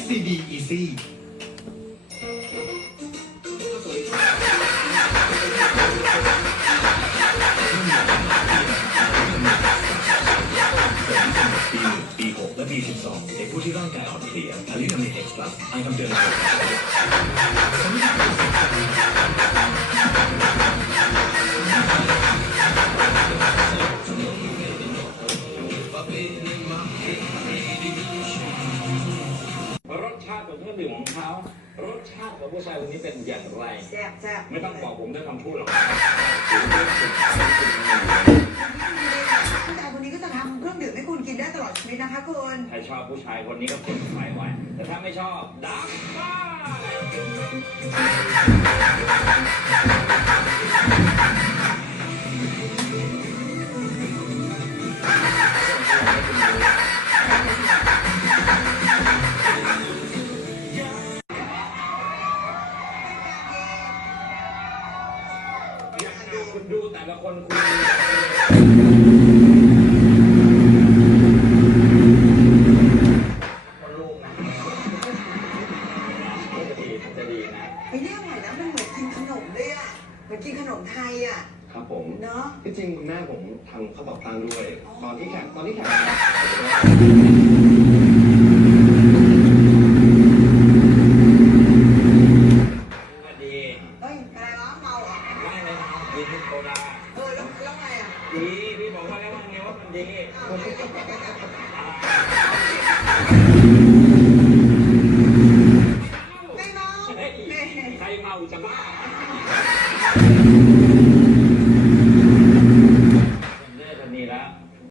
SCB Easy ปี6และปี12เด็กผู้ที่ร่างกายอ่อนเพลียทาลินาเมทเอ็กซ์พลัสไอคำเตือนรสชาติของเครื่องดื่มของเขารสชาติของผู้ชายคนนี้เป็นอย่างไรแซ่บแซ่บไม่ต้องบอกผมด้วยคำพูดหรอกผู้ชายคนนี้ก็จะทำเครื่องดื่มให้คุณกินได้ตลอดชีวิตนะคะคุณใครชอบผู้ชายคนนี้ก็กดไฟไว้แต่ถ้าไม่ชอบดับบ้าคุณดูแต่ละคนคุณลูกนะจะดีนะไอ้เนี่ยอร่อยนะมันเหมือนกินขนมเลยอ่ะเหมือนกินขนมไทยอ่ะครับผมเนาะที่จริงคุณแม่ผมทำข้าวเปล่าตังด้วยตอนที่แข่งก็ดีเฮ้ยอะไรวะเมาอ่ะไม่เลยดีที่โซดาแล้วไงอ่ะดีพี่บอกว่าแล้วว่าไงว่ามันดีไม่เมาใครเมาจะบ้า